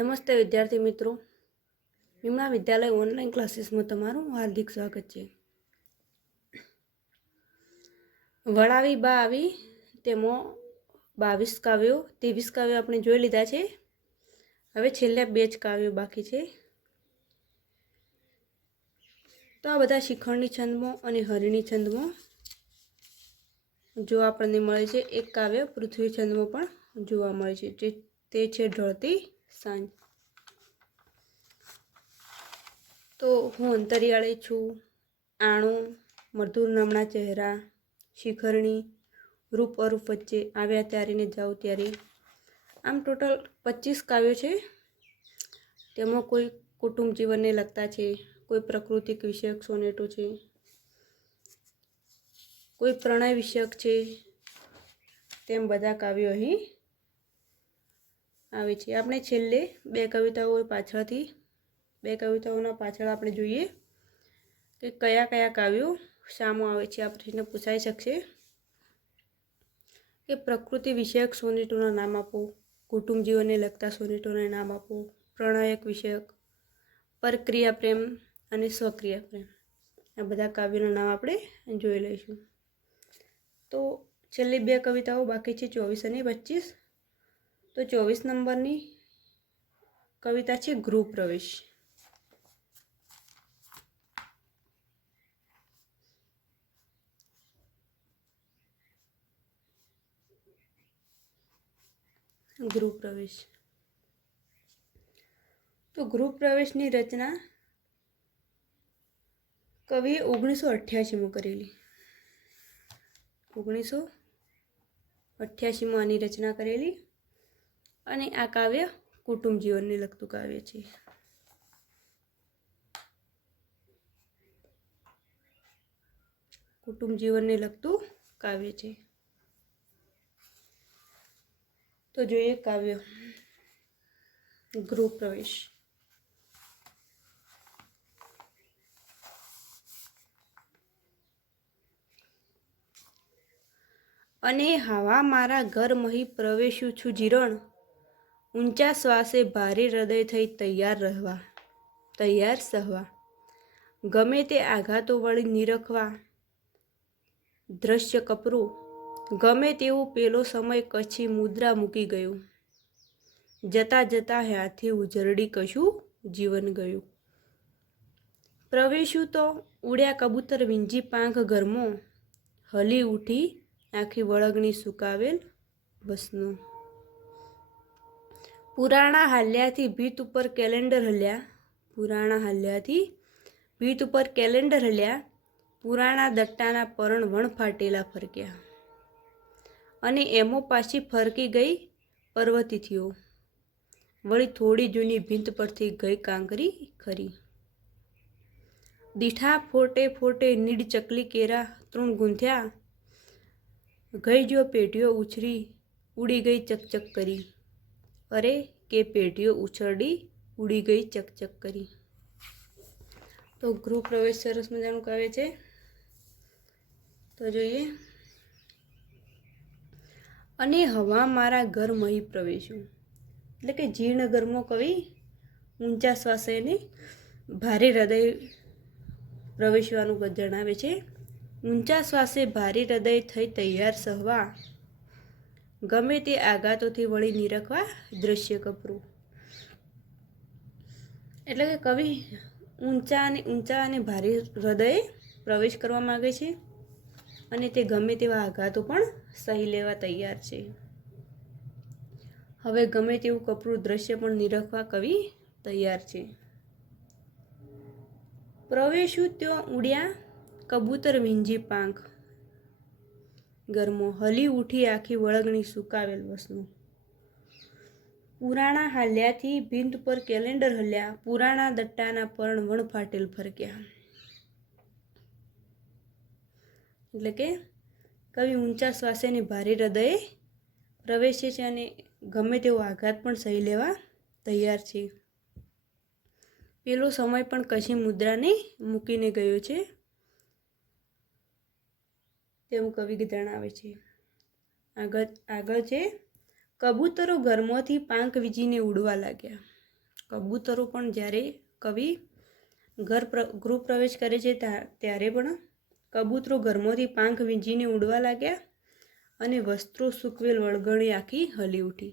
નમસ્તે વિદ્યાર્થી મિત્રો, નિમણા વિદ્યાલય ઓનલાઈન ક્લાસીસમાં તમારું હાર્દિક સ્વાગત છે. વળાવી બા આવી તેમાં 22 કાવ્યો 23 કાવ્યો આપણે જોઈ લીધા છે. હવે છેલ્લા 2 જ કાવ્યો બાકી છે. તો આ બધા શિખંડી છંદમાં અને હરિણી છંદમાં જો આપણને મળે છે. એક કાવ્ય પૃથ્વી છંદમાં પણ જોવા મળે છે, તે છે ઢળતી સાંજ. તો હું અંતરિયાળી છું, આણો, મધુર નમણા ચહેરા, શિખરણી, રૂપ અરૂપ વચ્ચે, આવ્યા ત્યારે ને જાઉં ત્યારે. આમ ટોટલ 25 કાવ્યો છે. તેમાં કોઈ કુટુંબ જીવનને લગતા છે, કોઈ પ્રાકૃતિક વિષયક સોનેટો છે, કોઈ પ્રણય વિષયક છે. તેમ બધા કાવ્યો અહીં આવે છે. આપણે છેલ્લે 2 કવિતાઓ પાછળથી 2 કવિતાઓના પાછળ આપણે જોઈએ કે કયા કયા કાવ્યો શામાં આવે છે. આ પ્રશ્ન પૂછાઈ શકશે કે પ્રકૃતિ વિષયક સોનેટોના નામ આપો, કુટુંબ જીવનને લગતા સોનેટોના નામ આપો, પ્રણયક વિષયક, પરક્રિયા પ્રેમ અને સ્વક્રિયા પ્રેમ. આ બધા કાવ્યોના નામ આપણે જોઈ લઈશું. તો છેલ્લી 2 કવિતાઓ બાકી છે, 24 અને 25. તો 24 નંબરની કવિતા છે ગૃહ પ્રવેશ. ગૃહ પ્રવેશ. તો ગૃહ પ્રવેશની રચના કવિએ 1988માં કરેલી. 1988માં આની રચના કરેલી અને આ કાવ્ય કુટુંબ જીવનને લગતું કાવ્ય છે. કુટુંબ જીવનને લગતું કાવ્ય છે. તો જોઈએ કાવ્ય ગૃહ પ્રવેશ. અને હવા મારા ઘર મહી પ્રવેશું છું જીરણ, ઊંચા શ્વાસે ભારે હૃદય થઈ તૈયાર સહવા. ગમે તે આઘાતો વળી નિરખવા, દ્રશ્ય કપરું, ગમે તેવું પેલો સમય કચ્છી મુદ્રા મૂકી ગયું. જતા જતા હાથી ઉજરડી કશું જીવન ગયું. પ્રવેશું તો ઉડ્યા કબૂતર વીંજી પાંખ ઘરમાં, હલી ઉઠી આખી વળગણી સુકાવેલ વસનો. પુરાણા હાલ્યાથી ભીત ઉપર કેલેન્ડર હલ્યા, પુરાણા દટ્ટાના પરણ વણ ફાટેલા ફરક્યા. અને એમો પાછી ફરકી ગઈ પર્વતીથીઓ, વળી થોડી જૂની ભીંત પરથી ગઈ કાંકરી ખરી. દીઠા ફોટે ફોટે નીડ ચકલી કેરા તૃણ ગૂંથ્યા, ગઈ જો પેઢીઓ ઉછરી ઉડી ગઈ ચકચક કરી. અરે કે પેઢીઓ ઉછળી ઉડી ગઈ ચકચક કરી. તો ગૃહ પ્રવેશ સરસ મજાનું કાવ્ય છે. તો જોઈએ. અને હવા મારા ઘર મહી પ્રવેશું, એટલે કે જીર્ણ ઘરમાં કવિ ઊંચા શ્વાસે ને ભારે હૃદય પ્રવેશવાનું જણાવે છે. ઊંચા શ્વાસે ભારે હૃદય થઈ તૈયાર સહવા, ગમે તે આઘાતોથી વળી નિરખવા દ્રશ્ય કપરું. એટલે કે કવિ ઊંચા અને ભારે હૃદયે પ્રવેશ કરવા માગે છે અને તે ગમે તેવા આઘાતો પણ સહી લેવા તૈયાર છે. હવે ગમે તેવું કપરું દ્રશ્ય પણ નિરખવા કવિ તૈયાર છે. પ્રવેશું ત્યાં ઉડ્યા કબૂતર વીંજી પાંખ ઘરમાં, હલી ઉઠી આખી વળગણી સુકાવેલ વસનું. પુરાણા હાલ્યાથી ભીંત પર કેલેન્ડર હલ્યા, પુરાણા દટ્ટાના પરણ વણ ફાટેલ ફરક્યા. એટલે કે કવિ ઊંચા શ્વાસે ને ભારે હૃદયે પ્રવેશે છે અને ગમે તેવો આઘાત પણ સહી લેવા તૈયાર છે. પેલો સમય પણ કશી મુદ્રાને મૂકીને ગયો છે તેવું કવિ જણાવે છે. આગળ છે કબૂતરો ઘરમાંથી પાંખ વીજીને ઉડવા લાગ્યા. કબૂતરો પણ જ્યારે કવિ ગૃહ પ્રવેશ કરે છે ત્યારે પણ કબૂતરો ઘરમાંથી પાંખ વીંજીને ઉડવા લાગ્યા અને વસ્ત્રો સૂકવેલ વળગણી આખી હલી ઉઠી.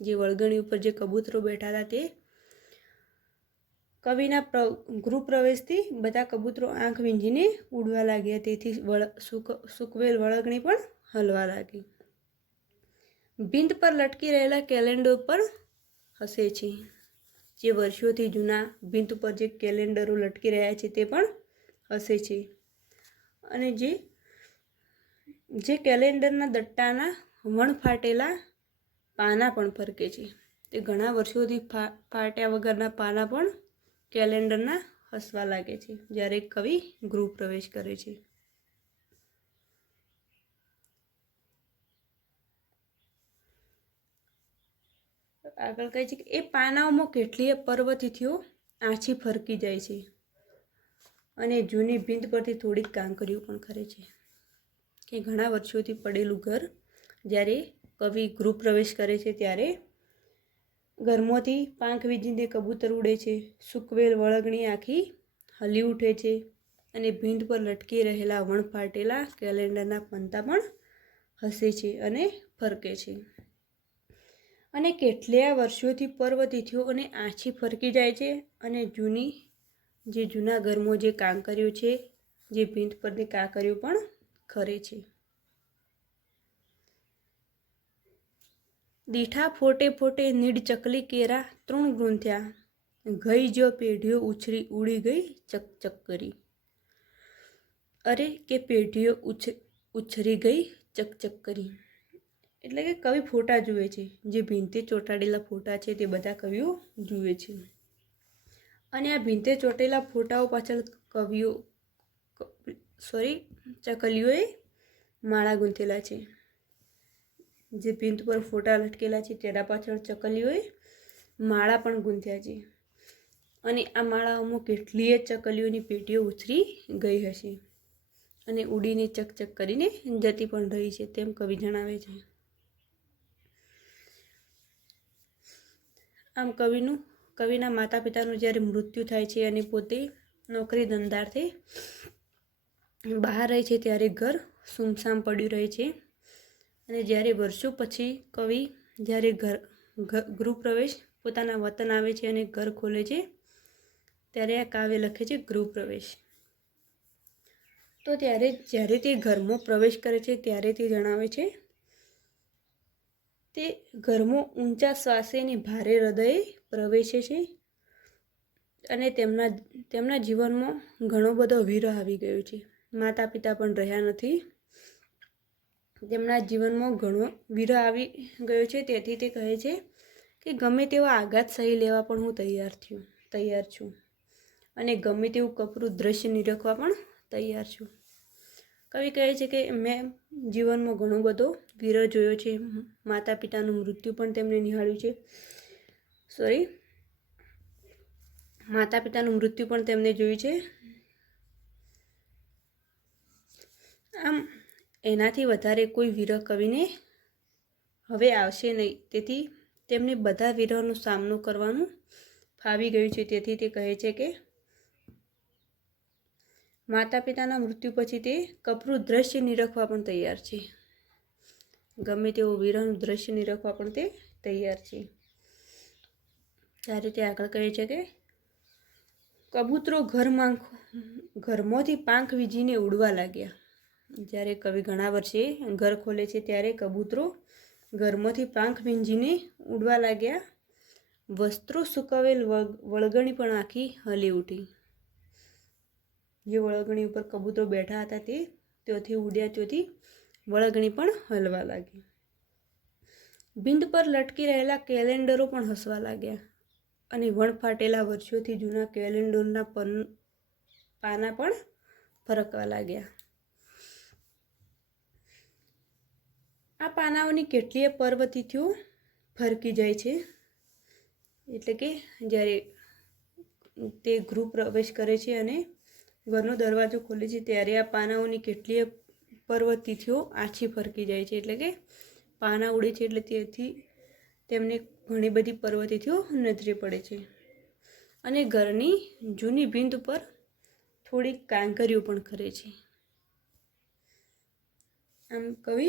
જે વળગણી ઉપર જે કબૂતરો બેઠા હતા તે કવિના ગૃહ પ્રવેશથી બધા કબૂતરો આંખ વીંજીને ઉડવા લાગ્યા. તેથી સૂકવેલ વળગણી પણ હલવા લાગી. ભીંત પર લટકી રહેલા કેલેન્ડર પર હસે છે. જે વર્ષોથી જૂના ભીંત પર જે કેલેન્ડરો લટકી રહ્યા છે તે પણ હસે છે. અને જે કેલેન્ડરના દટ્ટાના વણફાટેલા પાના પણ ફરકે છે. તે ઘણા વર્ષોથી ફાટ્યા વગરના પાના પણ કેલેન્ડરના હસવા લાગે છે જ્યારે કવિ ગૃહ પ્રવેશ કરે છે. આગળ કહે છે કે એ પાનાઓમાં કેટલીય પર્વતિથિઓ આછી ફરકી જાય છે અને જૂની ભીંત પરથી થોડીક કાંકરીઓ પણ ખરે છે. કે ઘણા વર્ષોથી પડેલું ઘર જ્યારે કવિ ગૃહ પ્રવેશ કરે છે ત્યારે ઘરમાંથી પાંખ વીંજીને કબૂતર ઉડે છે, સૂકવેલ વળગણી આખી હલી ઉઠે છે અને ભીંત પર લટકી રહેલા વણફાટેલા કેલેન્ડરના પંતા પણ હસે છે અને ફરકે છે. અને કેટલાય વર્ષોથી પર્વતિથિઓ અને આછી ફરકી જાય છે અને જૂના ઘરમાં જે કાંકરીઓ છે, જે ભીંત પરની કાંકરીઓ પણ ખરે છે. દીઠા ફોટે ફોટે નીડ ચકલી કેરા તૃણ ગૂંથ્યા, ગઈ જો પેઢીઓ ઉછરી ઉડી ગઈ ચકચક કરી. અરે કે પેઢીઓ ઉછરી ગઈ ચકચક કરી. એટલે કે કવિ ફોટા જુએ છે. જે ભીંતે ચોંટાડેલા ફોટા છે તે બધા કવિઓ જુએ છે અને આ ભીંતે ચોંટેલા ફોટાઓ પાછળ ચકલીઓએ માળા ગૂંથેલા છે. જે ભીંત પર ફોટા લટકેલા છે તેના પાછળ ચકલીઓએ માળા પણ ગૂંથ્યા છે અને આ માળાઓમાં કેટલીય ચકલીઓની પેટીઓ ઉછરી ગઈ હશે અને ઉડીને ચકચક કરીને જતી પણ રહી છે તેમ કવિ જણાવે છે. આમ કવિના માતા પિતાનું જ્યારે મૃત્યુ થાય છે અને પોતે નોકરી ધંધાર્થે બહાર રહે છે ત્યારે ઘર સુમસામ પડ્યું રહે છે અને જ્યારે વર્ષો પછી કવિ જ્યારે ગૃહ પ્રવેશ પોતાના વતન આવે છે અને ઘર ખોલે છે ત્યારે આ કાવ્ય લખે છે ગૃહ પ્રવેશ. તો જ્યારે તે ઘરમાં પ્રવેશ કરે છે ત્યારે તે જણાવે છે તે ઘરમાં ઊંચા શ્વાસે ને ભારે હૃદયે પ્રવેશે છે અને તેમના જીવનમાં ઘણો બધો વિરહ આવી ગયો છે. માતા પિતા પણ રહ્યા નથી. તેમના જીવનમાં ઘણો વિરહ આવી ગયો છે. તેથી તે કહે છે કે ગમે તેવા આઘાત સહી લેવા પણ હું તૈયાર છું અને ગમે તેવું કપરું દ્રશ્ય નિરખવા પણ તૈયાર છું. કવિ કહે છે કે મેં જીવનમાં ઘણો બધો વિરહ જોયો છે. માતા પિતાનું મૃત્યુ પણ તેમને નિહાળ્યું છે. માતા પિતાનું મૃત્યુ પણ તેમને જોયું છે. આમ એનાથી વધારે કોઈ વિરહ કવિને હવે આવશે નહીં. તેથી તેમને બધા વિરહનો સામનો કરવાનું ફાવી ગયું છે. તેથી તે કહે છે કે માતા પિતાના મૃત્યુ પછી તે કપરું દ્રશ્ય નિરખવા પણ તૈયાર છે. ગમે તેવો વિરહનું દ્રશ્ય નિરખવા પણ તે તૈયાર છે. ત્યારે તે આગળ કહે છે કે કબૂતરો ઘરમાંથી પાંખ વીંજીને ઉડવા લાગ્યા. જ્યારે કવિ ઘણા વર્ષે ઘર ખોલે છે ત્યારે કબૂતરો ઘરમાંથી પાંખ વીંજીને ઉડવા લાગ્યા. વસ્ત્રો સુકાવેલ વળગણી પણ આખી હલી ઉઠી. જે વળગણી ઉપર કબૂતરો બેઠા હતા તે ત્યાંથી ઉડ્યા, ત્યાંથી વળગણી પણ હલવા લાગી. ભીંત પર લટકી રહેલા કેલેન્ડરો પણ હસવા લાગ્યા અને વણફાટેલા વર્ષોથી જૂના કેલેન્ડરના પાના પણ ફરકવા લાગ્યા. આ પાનાઓની કેટલીય પર્વતિથિઓ ફરકી જાય છે. એટલે કે જ્યારે તે ગૃહ પ્રવેશ કરે છે અને ઘરનો દરવાજો ખોલે છે ત્યારે આ પાનાઓની કેટલીય પર્વતિથિઓ આછી ફરકી જાય છે. એટલે કે પાના ઉડે છે એટલે તેથી તેમને ઘણી બધી પર્વતિથિઓ નજરે પડે છે. અને ઘરની જૂની ભીંત ઉપર થોડીક કાંકરીઓ પણ કરે છે. આમ કવિ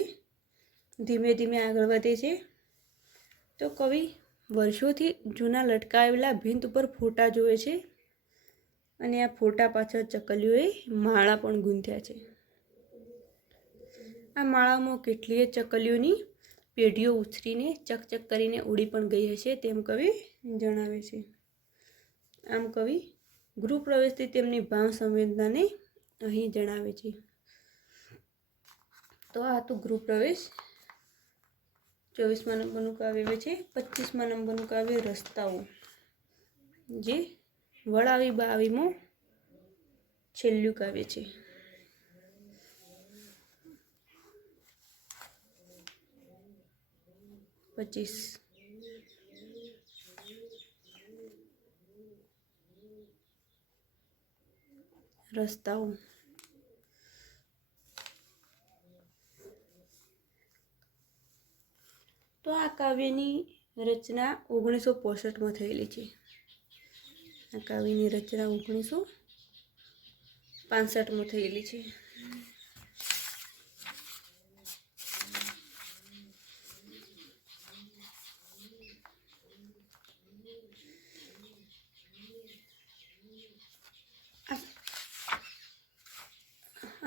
ધીમે ધીમે આગળ વધે છે. તો કવિ વર્ષોથી જૂના લટકાવેલા ભીંત ઉપર ફોટા જોવે છે અને આ ફોટા પાછળ ચકલીઓએ માળા પણ ગૂંથ્યા છે. આ માળામાં કેટલીય ચકલીઓની પેઢીઓ ઉછરીને ચકચક કરીને ઉડી પણ ગઈ હશે તેમ કવિ જણાવે છે. આમ કવિ ગૃહ પ્રવેશથી તેમની ભાવ સંવેદનાને અહીં જણાવે છે. તો આ તો ગૃહ પ્રવેશ. 24મા નંબરનું કાવ્ય છે. 25મા નંબરનું કાવ્ય રસ્તાઓ, જે વળાવી બાવીમાં છેલ્લું કાવ્ય છે. રસ્તાઓ. તો આ કાવ્યની રચના 1965માં થયેલી છે. આ કાવ્યની રચના 1965માં થયેલી છે.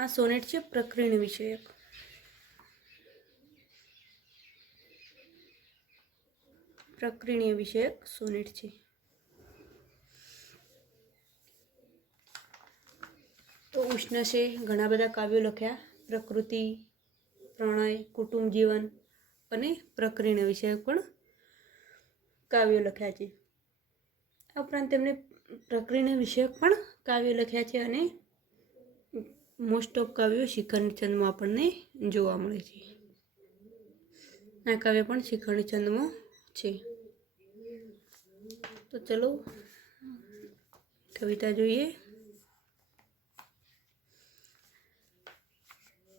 આ સોનેટ છે પ્રકરણ વિષયક. પ્રકરણીય વિષયક સોનેટ છે. તો ઉષ્ણસે ઘણા બધા કાવ્યો લખ્યા. પ્રકૃતિ, પ્રણય, કુટુંબ જીવન અને પ્રકરણીય વિષયક પણ કાવ્યો લખ્યા છે. આ ઉપરાંત તેમણે પ્રકરણીય વિષયક પણ કાવ્યો લખ્યા છે અને મોસ્ટ ઓફ કાવ્યો શિખરની છંદમાં આપણને જોવા મળે છે. આ કાવ્ય પણ શિખરની છંદમાં છે. તો ચલો કવિતા જોઈએ.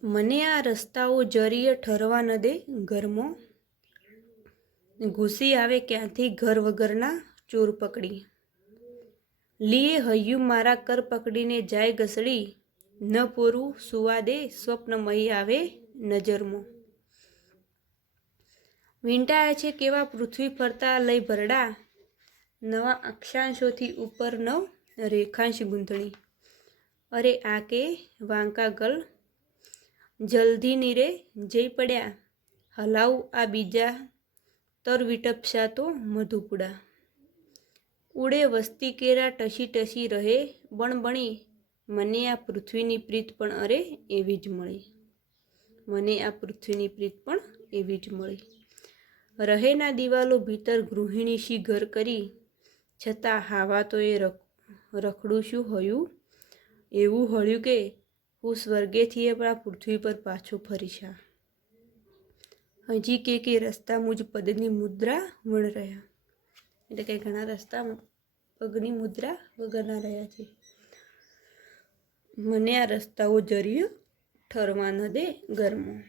મને આ રસ્તાઓ જરીએ ઠરવા ન દે ઘરમાં, ઘૂસી આવે ક્યાંથી ઘર વગરના ચોર પકડી. લીએ હૈયું મારા કર પકડીને જાય ઘસડી, ન પૂરું સુવા દે સ્વપ્નમયી આવે નજરમાં. વીંટાય છે કેવા પૃથ્વી ફરતા લઈ ભરડા, નવા અક્ષાંશોથી ઉપર નવ રેખાંશ ગૂંથણી. અરે આ કે વાંકા ગલ જલ્દી નીરે જઈ પડ્યા, હલાવ આ બીજા તર વિટપશા તો મધુપુડા. ઉડે વસ્તી કેરા ટસી ટસી રહે બણબણી, મને આ પૃથ્વીની પ્રીત પણ અરે એવી જ મળી. મને આ પૃથ્વીની પ્રીત પણ એવી જ મળી. રહેના દિવાલો ભીતર ગૃહિણી શી ઘર કરી, છતાં હાવા તો એ રખડું શું હયું એવું હળ્યું કે હું સ્વર્ગેથી એ પણ પૃથ્વી પર પાછો ફરીશા. હજી કે રસ્તા મુજ પદની મુદ્રા વણ રહ્યા. એટલે કે ઘણા રસ્તા પગની મુદ્રા વગરના રહ્યા છે. મને આ રસ્તાઓ જરીએ ઠરવા ન દે ઘરમાં.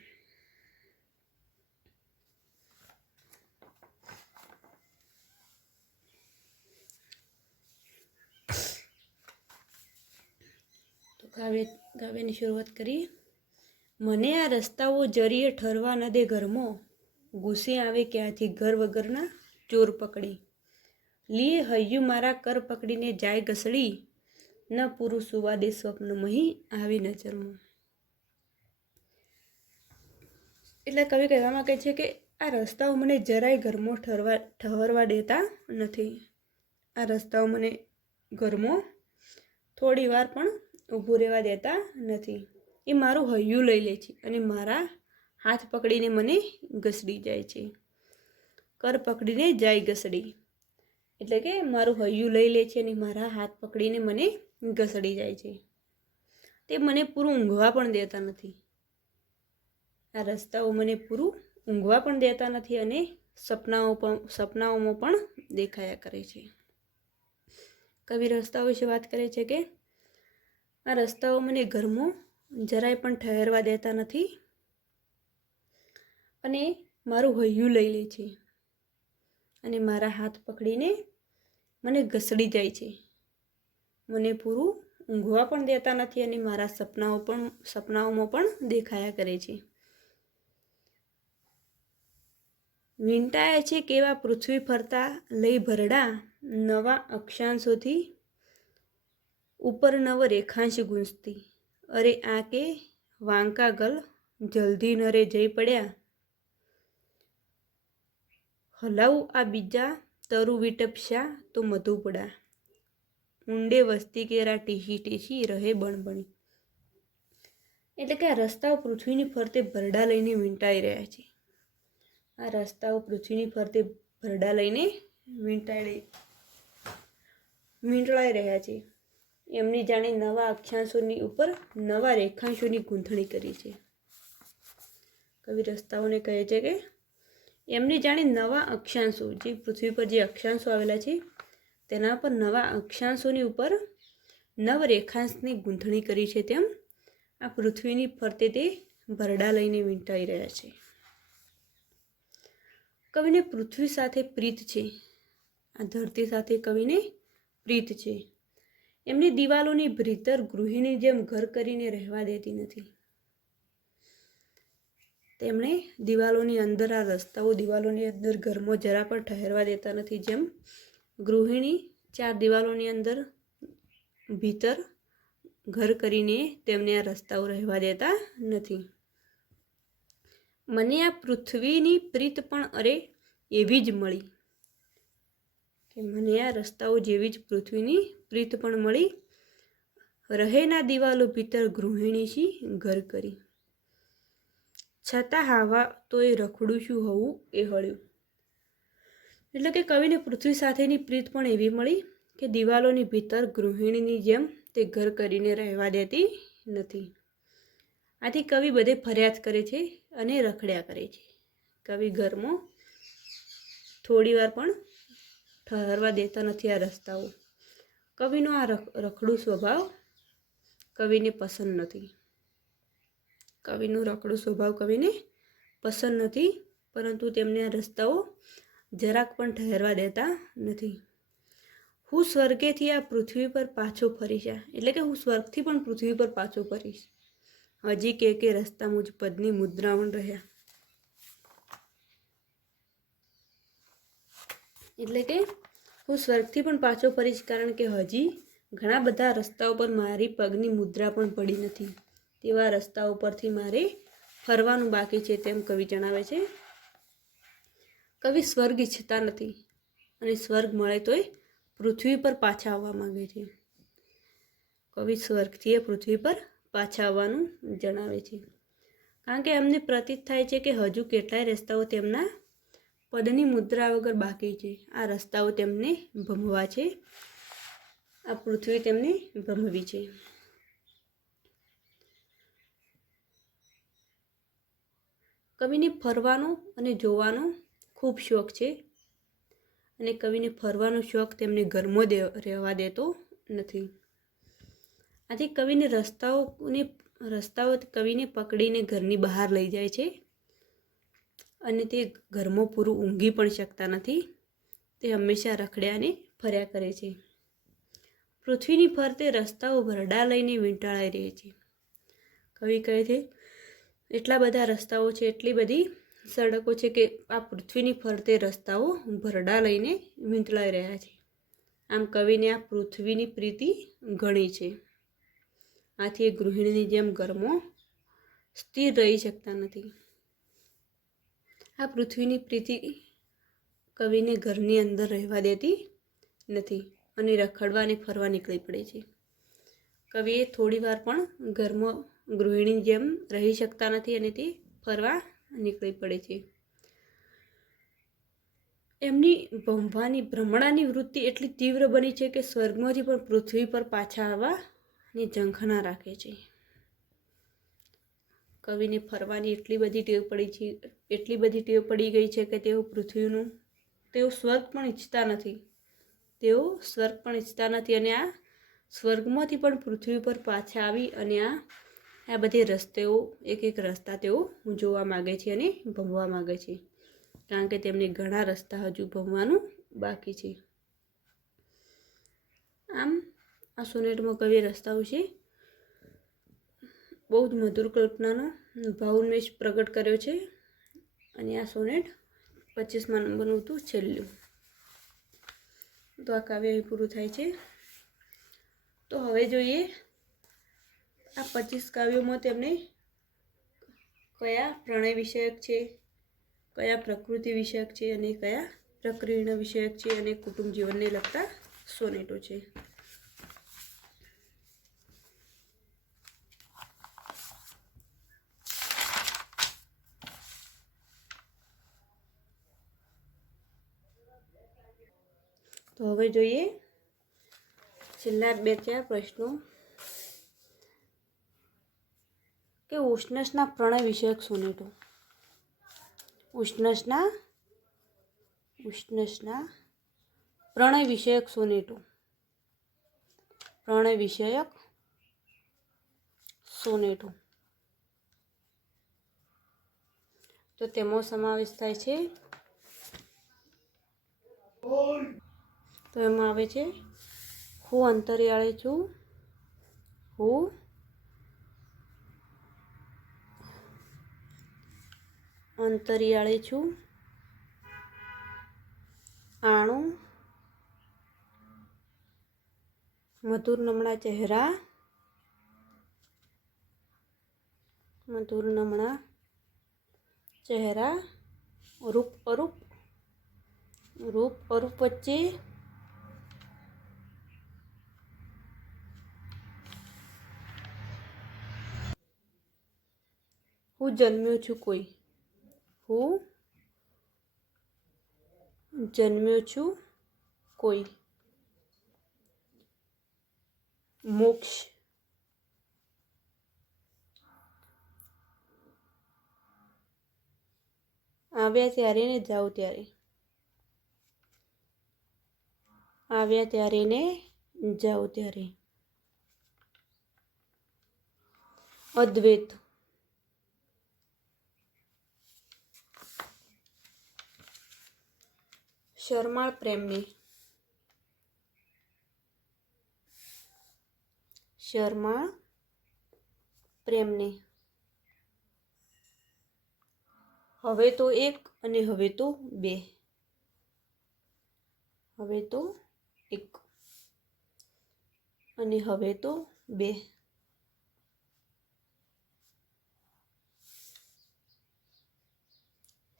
તો કાવ્યની શરૂઆત કરીએ. મને આ રસ્તાઓ જરીએ ઠરવા ન દે ઘરમાં, ઘૂસી આવે ક્યાંથી ઘર વગરના ચોર પકડી. લીએ હૈયું મારા કર પકડીને જાય ઘસડી, ન પૂરું સુવા દે સ્વપ્નમયી આવી નજરમાં. એટલે કવિ કહેવા માંગે છે કે આ રસ્તાઓ મને જરાય ઘરમાં ઠહરવા દેતા નથી. આ રસ્તાઓ મને ઘરમાં થોડી વાર પણ ઊભું રહેવા દેતા નથી. એ મારું હૈયું લઈ લે છે અને મારા હાથ પકડીને મને ઘસડી જાય છે. કર પકડીને જાય ઘસડી એટલે કે મારું હૈયું લઈ લે છે અને મારા હાથ પકડીને મને ઘસડી જાય છે. તે મને પૂરું ઊંઘવા પણ દેતા નથી. આ રસ્તાઓ મને પૂરું ઊંઘવા પણ દેતા નથી અને સપનાઓમાં પણ દેખાયા કરે છે. કવિ રસ્તાઓ વિશે વાત કરે છે કે આ રસ્તાઓ મને ઘરમાં જરાય પણ ઠહેરવા દેતા નથી અને મારું હૈયું લઈ લે છે અને મારા હાથ પકડીને મને ઘસડી જાય છે, મને પૂરું ઊંઘવા પણ દેતા નથી અને મારા સપનાઓમાં પણ દેખાયા કરે છે. વીંટાય છે કેવા પૃથ્વી ફરતા લઈ ભરડા, નવા અક્ષાંશોથી ઉપર નવ રેખાંશ ગૂંજતી. અરે આ કે વાંકા ગલ જલ્દી નરે જઈ પડ્યા, હલાવું આ બીજા તરુ વિટપસ્યા તો મધુપડા. ઊંડે વસ્તી કેરા ટીસી ટીસી રહે બણબણી. એટલે કે આ રસ્તાઓ પૃથ્વીની ફરતે ભરડા લઈને વીંટાઈ રહ્યા છે. આ રસ્તાઓ પૃથ્વીની ફરતે ભરડા લઈને વીંટળાઈ રહ્યા છે. એમની જાણે નવા અક્ષાંશોની ઉપર નવા રેખાંશોની ગૂંથણી કરી છે. કવિ રસ્તાઓને કહે છે કે એમની જાણે નવા અક્ષાંશો, જે પૃથ્વી પર જે અક્ષાંશો આવેલા છે તેના પર નવા અક્ષાંશોની ઉપર નવ રેખાંશની ગૂંથણી કરી છે, તેમ આ પૃથ્વીની ફરતે તે ભરડા લઈને વીંટાઈ રહ્યા છે. કવિને પૃથ્વી સાથે પ્રીત છે. આ ધરતી સાથે કવિને પ્રીત છે. એમની દિવાલોની ભીતર ગૃહિણી જેમ ઘર કરીને રહેવા દેતી નથી. તેમણે દિવાલોની અંદર આ રસ્તાઓ દિવાલોની અંદર ઘરમાં જરા પણ ઠહેરવા દેતા નથી. જેમ ગૃહિણી ચાર દિવાલોની અંદર ભીતર ઘર કરીને તેમને આ રસ્તાઓ રહેવા દેતા નથી. મને આ પૃથ્વીની પ્રીત પણ અરે એવી જ મળી, કે મને આ રસ્તાઓ જેવી જ પૃથ્વીની પ્રીત પણ મળી. રહેના દિવાલો ભીતર ગૃહિણી સી ઘર કરી, છતાં હાવા તો એ રખડું શું હોવું એ હળ્યું. એટલે કે કવિને પૃથ્વી સાથેની પ્રીત પણ એવી મળી કે દિવાલોની ભીતર ગૃહિણીની જેમ તે ઘર કરીને રહેવા દેતી નથી. આથી કવિ બધે ફરિયાદ કરે છે અને રખડ્યા કરે છે. કવિ ઘરમાં થોડી વાર પણ ઠહરવા દેતા નથી આ રસ્તાઓ. કવિનો આ રખડું સ્વભાવ કવિને પસંદ નથી. કવિનું રખડું સ્વભાવ કવિને પસંદ નથી, પરંતુ તેમને આ રસ્તાઓ જરાક પણ ઠહેરવા દેતા નથી. હું સ્વર્ગેથી આ પૃથ્વી પર પાછો ફરીશ, એટલે કે હું સ્વર્ગથી પણ પૃથ્વી પર પાછો ફરીશ. હજી કે રસ્તા મુજ પદની મુદ્રાવણ રહ્યા. એટલે કે હું સ્વર્ગથી પણ પાછો ફરીશ, કારણ કે હજી ઘણા બધા રસ્તાઓ પર મારી પગની મુદ્રા પણ પડી નથી. તેવા રસ્તાઓ પરથી મારે ફરવાનું બાકી છે, તેમ કવિ જણાવે છે. કવિ સ્વર્ગ ઈચ્છતા નથી અને સ્વર્ગ મળે તોય પૃથ્વી પર પાછા આવવા માંગે છે. કવિ સ્વર્ગથી પૃથ્વી પર પાછા આવવાનું જણાવે છે, કારણ કે એમને પ્રતીત થાય છે કે હજુ કેટલાય રસ્તાઓ તેમના પદની મુદ્રા વગર બાકી છે. આ રસ્તાઓ તેમને ભમવા છે, આ પૃથ્વી તેમને ભમવી છે. કવિને ફરવાનો અને જોવાનો ખૂબ શોખ છે, અને કવિને ફરવાનો શોખ તેમને ઘરમાં રહેવા દેતો નથી. આથી કવિને રસ્તાઓ કવિને પકડીને ઘરની બહાર લઈ જાય છે, અને તે ઘરમાં પૂરું ઊંઘી પણ શકતા નથી. તે હંમેશા રખડ્યાને ફર્યા કરે છે. પૃથ્વીની ફરતે રસ્તાઓ ભરડા લઈને વીંટાળાઈ રહે છે. કવિ કહે છે એટલા બધા રસ્તાઓ છે, એટલી બધી સડકો છે કે આ પૃથ્વીની ફરતે રસ્તાઓ ભરડા લઈને વીંટળાઈ રહ્યા છે. આમ કવિને આ પૃથ્વીની પ્રીતિ ઘણી છે. આથી એ ગૃહિણીની જેમ ઘરમાં સ્થિર રહી શકતા નથી. આ પૃથ્વીની પ્રીતિ કવિને ઘરની અંદર રહેવા દેતી નથી અને રખડવા અને ફરવા નીકળી પડે છે. કવિએ થોડી વાર પણ ઘરમાં ગૃહિણીની જેમ રહી શકતા નથી અને તે ફરવા નીકળી પડે છે. એમની ભ્રમણાની વૃત્તિ એટલી તીવ્ર બની છે કે સ્વર્ગમાંથી પણ પૃથ્વી પર પાછા આવવાની ઝંખના રાખે છે. કવિને ફરવાની એટલી બધી ટેવ પડી ગઈ છે કે તેઓ સ્વર્ગ પણ ઈચ્છતા નથી. અને આ સ્વર્ગમાંથી પણ પૃથ્વી પર પાછા આવી અને આ બધી રસ્તાઓ એક રસ્તા તેઓ જોવા માગે છે અને ભમવા માગે છે, કારણ કે તેમને ઘણા રસ્તા હજુ ભમવાનું બાકી છે. આમ આ સોનેટમાં કવિએ રસ્તાઓ છે બહુ જ મધુર કલ્પનાનો ભાવોન્મેષ પ્રગટ કર્યો છે અને આ સોનેટ 25મા નંબરનું હતું છેલ્લું. તો આ કાવ્ય અહીં પૂરું થાય છે. તો હવે જોઈએ આ 25 કાવ્યોમાં તેમને કયા પ્રણય વિષયક છે, કયા પ્રકૃતિ વિષયક છે અને કયા પ્રકૃતિના વિષયક છે અને કુટુંબ જીવનને લગતા સોનેટો છે. તો હવે જોઈએ છેલ્લા 2-4 પ્રશ્નો કે ઉષ્ણસના પ્રણય વિષયક સોનેટો. ઉષ્ણસના પ્રણય વિષયક સોનેટો. પ્રણય વિષયક સોનેટો. તો તેમાં સમાવેશ થાય છે, તો એમાં આવે છે હું અંતરિયાળે છું, હું અંતરિયાળે છું, આણું, મધુર નમણા ચહેરા, મધુર નમણા ચહેરા, રૂપ અરૂપ વચ્ચે હું જન્મ્યો છું કોઈ, હું જન્મ્યો છું કોઈ, મોક્ષ, આવ્યા ત્યારે ને જાઓ ત્યારે, આવ્યા ત્યારે ને જાઓ ત્યારે, અદ્વૈત, શરમાળ પ્રેમને, શરમાળ પ્રેમને, હવે તો એક અને હવે તો બે, હવે તો એક અને હવે તો બે,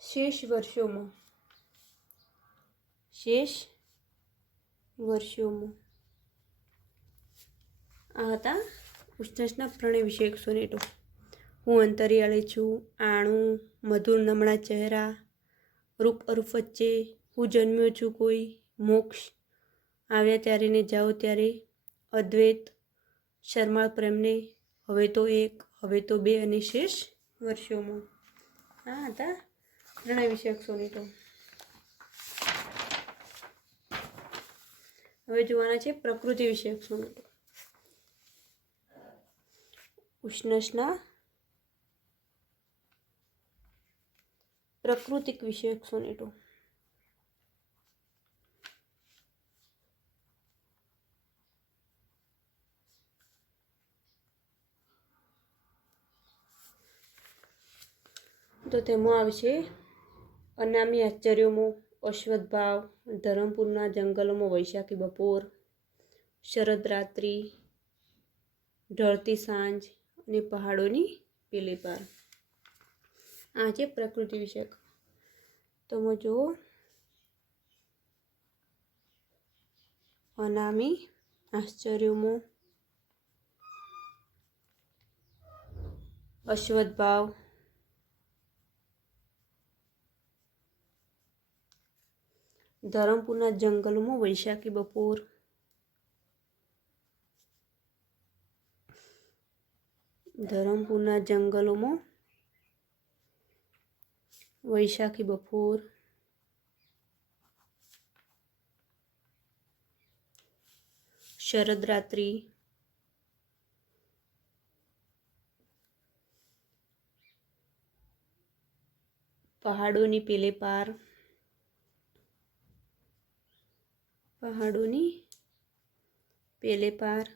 શેષ વર્ષોમાં, શેષ વર્ષોમાં. આ હતા ઉષ્ણસના પ્રણય વિષયક સોનેટો. હું અંતરિયાળે છું, આણું, મધુર નમણા ચહેરા, રૂપ અરૂપ વચ્ચે, હું જન્મ્યો છું કોઈ, મોક્ષ, આવ્યા ત્યારે ને જાઓ ત્યારે, અદ્વૈત, શરમાળ પ્રેમને, હવે તો એક, હવે તો બે અને શેષ વર્ષોમાં. આ હતા પ્રણય વિષયક સોનેટો. હવે જોવાના છે પ્રકૃતિ વિષયક સોનેટો. ઉષ્ણસના પ્રાકૃતિક વિષયક સોનેટો. તો તેમાં આવશે અનામી આશ્ચર્યોમાં, અશ્વત્થ ભાવ, ધરમપુરના જંગલોમાં વૈશાખી બપોર, શરદ રાત્રિ, ઢળતી સાંજ અને પહાડોની પેલી પાર. આ છે પ્રકૃતિ વિષયક. તમે જુઓ અનામી આશ્ચર્યોમાં, અશ્વત્થ ભાવ, ધરમપુરના જંગલોમાં વૈશાખી બપોર, ધરમપુરના જંગલોમાં વૈશાખી બપોર, શરદ રાત્રિ, પહાડોની પેલે પાર, પહાડોની પેલે પાર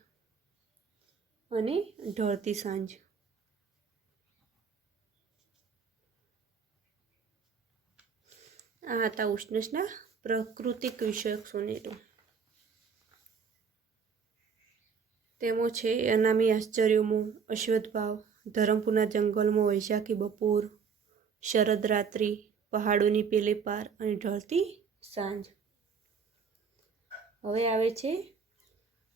અને ઢળતી સાંજ. આ હતા ઉષ્ણસના પ્રાકૃતિક વિષયક સોનેટો. તેમાં છે અનામી આશ્ચર્યોમાં, અશ્વત્થભાવ, ધરમપુરના જંગલમાં વૈશાખી બપોર, શરદ રાત્રિ, પહાડોની પેલે પાર અને ઢળતી સાંજ. હવે આવે છે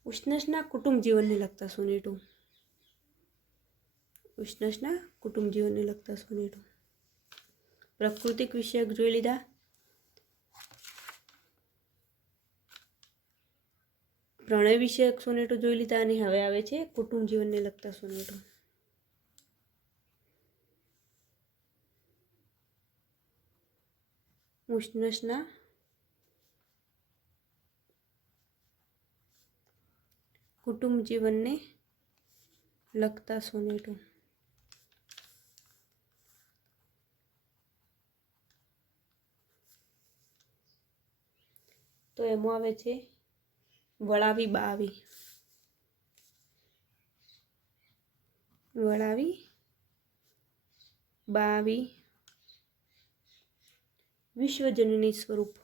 ઉષ્ણસના કુટુંબ જીવનને લગતા સોનેટો. ઉષ્ણસના કુટુંબ જીવનને લગતા સોનેટો. પ્રાકૃતિક વિષયક જોઈ લીધા. પ્રણય વિષયક સોનેટો જોઈ લીધા અને હવે આવે છે કુટુંબ જીવનને લગતા સોનેટો. ઉષ્ણસના કુટુંબ જીવનને લગતા સોનેટો. તો એમાં આવે છે વળાવી બાવી. વળાવી બાવી, વિશ્વજનની સ્વરૂપ.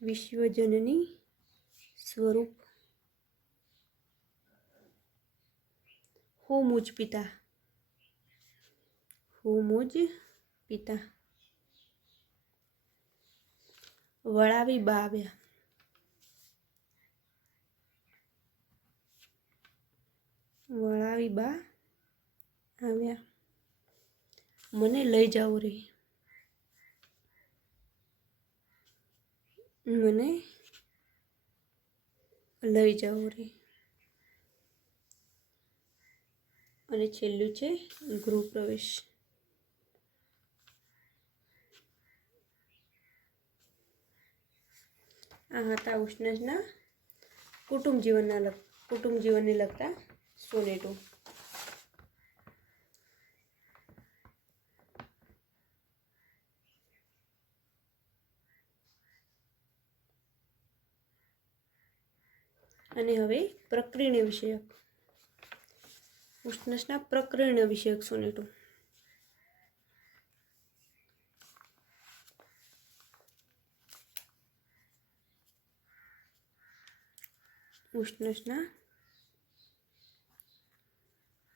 વિશ્વજનની સ્વરૂપ. હો મુજ પિતા. હો મુજ પિતા. વળાવી બાવ્યા. વળાવી બા આવ્યા. મને લઈ જાઓ રે. મને લઈ જાઓ રે. અને છેલ્લું છે ગૃહ પ્રવેશ. આ હતા ઉષ્ણસના કુટુંબ જીવનને લગતા સોનેટો. અને હવે પ્રકરણીય વિષયક. ઉષ્ણસના પ્રકરણીય વિષયક સોનેટો. ઉષ્ણસના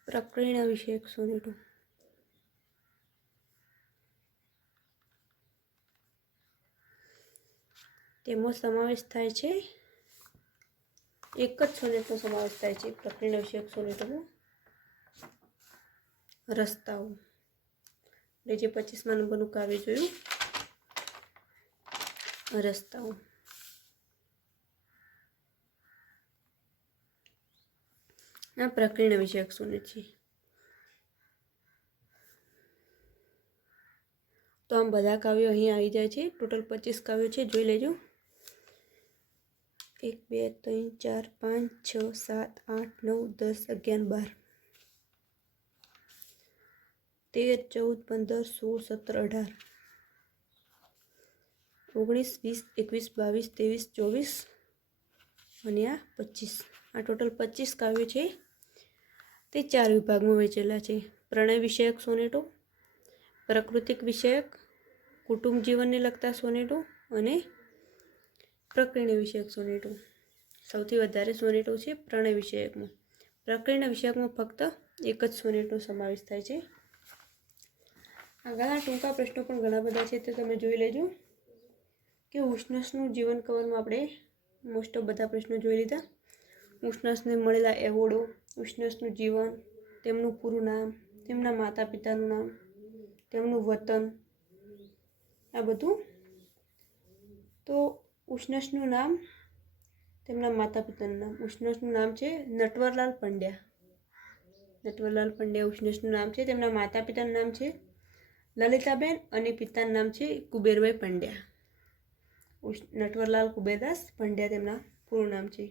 પ્રકરણીય વિષયક સોનેટો. તેમાં સમાવેશ થાય છે એક જ સોનેટનો સમાવેશ થાય છે પ્રકરણીય વિષયક સોનેટોમાં. રસ્તાઓ. એટલે જે 25મા નંબરનું કાવ્ય જોયું, રસ્તાઓ. આ પ્રકરણીય વિષયક સોનેટ છે. તો આમ બધા કાવ્યો અહીં આવી જાય છે. ટોટલ 25 કાવ્યો છે, જોઈ લેજો. 1 2 3 4 5 6 7 8 9 10 11 12 13 14 15 16 17 18 19 20 21 22 23 24 અને આ 25. આ ટોટલ 25 કાવ્યો છે. તે 4 વિભાગમાં વહેંચેલા છે. પ્રણય વિષયક સોનેટો, પ્રાકૃતિક વિષયક, કુટુંબ જીવનને લગતા સોનેટો અને પ્રકરણીય વિષયક સોનેટો. સૌથી વધારે સોનેટો છે પ્રણય વિષયકમાં. પ્રકરણીય વિષયકમાં ફક્ત એક જ સોનેટનો સમાવેશ થાય છે. આગળના ટૂંકા પ્રશ્નો પણ ઘણા બધા છે, તે તમે જોઈ લેજો. કે ઉષ્ણસનું જીવન કવરમાં આપણે મોસ્ટ ઓફ બધા પ્રશ્નો જોઈ લીધા. ઉષ્ણસને મળેલા એવોર્ડો, ઉષ્ણસનું જીવન, તેમનું પૂરું નામ, તેમના માતા પિતાનું નામ, તેમનું વતન, આ બધું. તો ઉષ્ણસનું નામ, તેમના માતા પિતાનું નામ. ઉષ્ણસનું નામ છે નટવરલાલ પંડ્યા. નટવરલાલ પંડ્યા ઉષ્ણસનું નામ છે. તેમના માતા પિતાનું નામ છે લલિતાબેન અને પિતાનું નામ છે કુબેરભાઈ પંડ્યા. નટવરલાલ કુબેરદાસ પંડ્યા તેમના પૂરું નામ છે.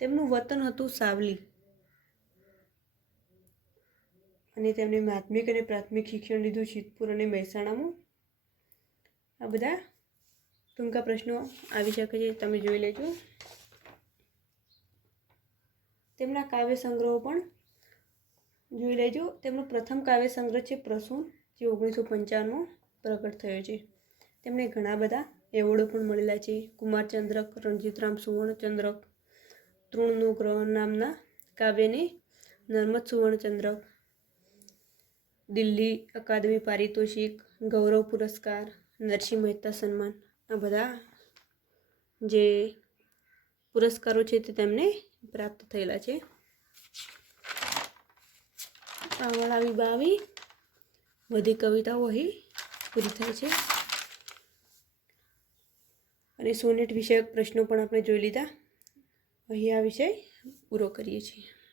તેમનું વતન હતું સાવલી અને તેમણે માધ્યમિક અને પ્રાથમિક શિક્ષણ લીધું સિદ્ધપુર અને મહેસાણામાં. આ બધા ટૂંકા પ્રશ્નો આવી શકે છે, તમે જોઈ લેજો. તેમના કાવ્ય સંગ્રહો પણ જોઈ લેજો. તેમનો પ્રથમ કાવ્ય સંગ્રહ છે પ્રસૂન, જે 1955 પ્રગટ થયો છે. તેમને ઘણા બધા એવોર્ડો પણ મળેલા છે. કુમારચંદ્રક, રણજીતરામ સુવર્ણચંદ્રક, તૃણનો ગ્રહ નામના કાવ્યને નર્મદ સુવર્ણચંદ્રક, દિલ્હી અકાદમી પારિતોષિક, ગૌરવ પુરસ્કાર, નરસિંહ મહેતા સન્માન, આ બધા જે પુરસ્કારો છે તે તેમને પ્રાપ્ત થયેલા છે. આવળાવી બાવી બધી કવિતાઓ અહીં પૂરી થાય છે. અને સોનેટ વિષયક પ્રશ્નો પણ આપણે જોઈ લીધા. અહીં આ વિષય પૂરો કરીએ છીએ.